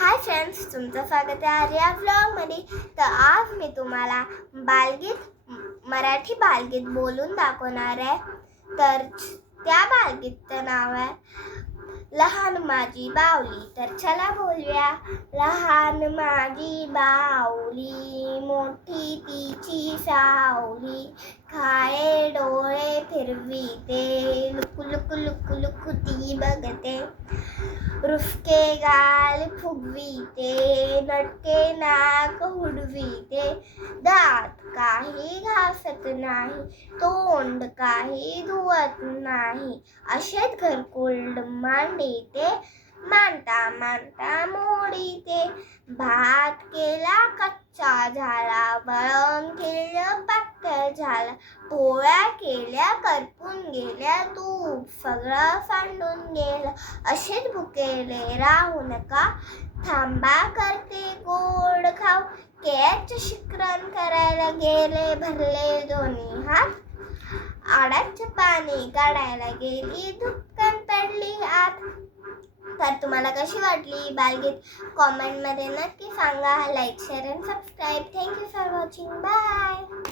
Hi friends तुमचं स्वागत आहे आर्या ब्लॉगमध्ये तर आज मी तुम्हाला बालगीत मराठी बालगीत बोलून दाखवणार आहे. तर त्या बालगीतचं नाव आहे लहान माझी बावली. तर चला बोलूया. लहान माझी बावली मोठी तिची सावली. खाळे डोळे फिरविते लुकु लुकु लुकु लुकु ती बघते. गाल फुगविते नटके नाक हुडविते दात काही घासत नाही तोंड काही धुवत नाही असेच घरकुल मांडीते मांडता मांडता मोडीते भात केला कच्चा झाला वळण केलं झाला. पोळ्या केल्या करपून गेल्या तूप सगळं सांडून गेलं. असेच भुकेले राहू नका थांबा करते गोड खाऊ. केच शिकरण करायला गेले भरले दोन्ही हात. आडाचं पाणी काढायला गेली धुपकन पडली आत. तर तुम्हाला कशी वाटली बालगीत? कॉमेंटमध्ये नक्की सांगा. Like share and subscribe. Thank you for watching. Bye.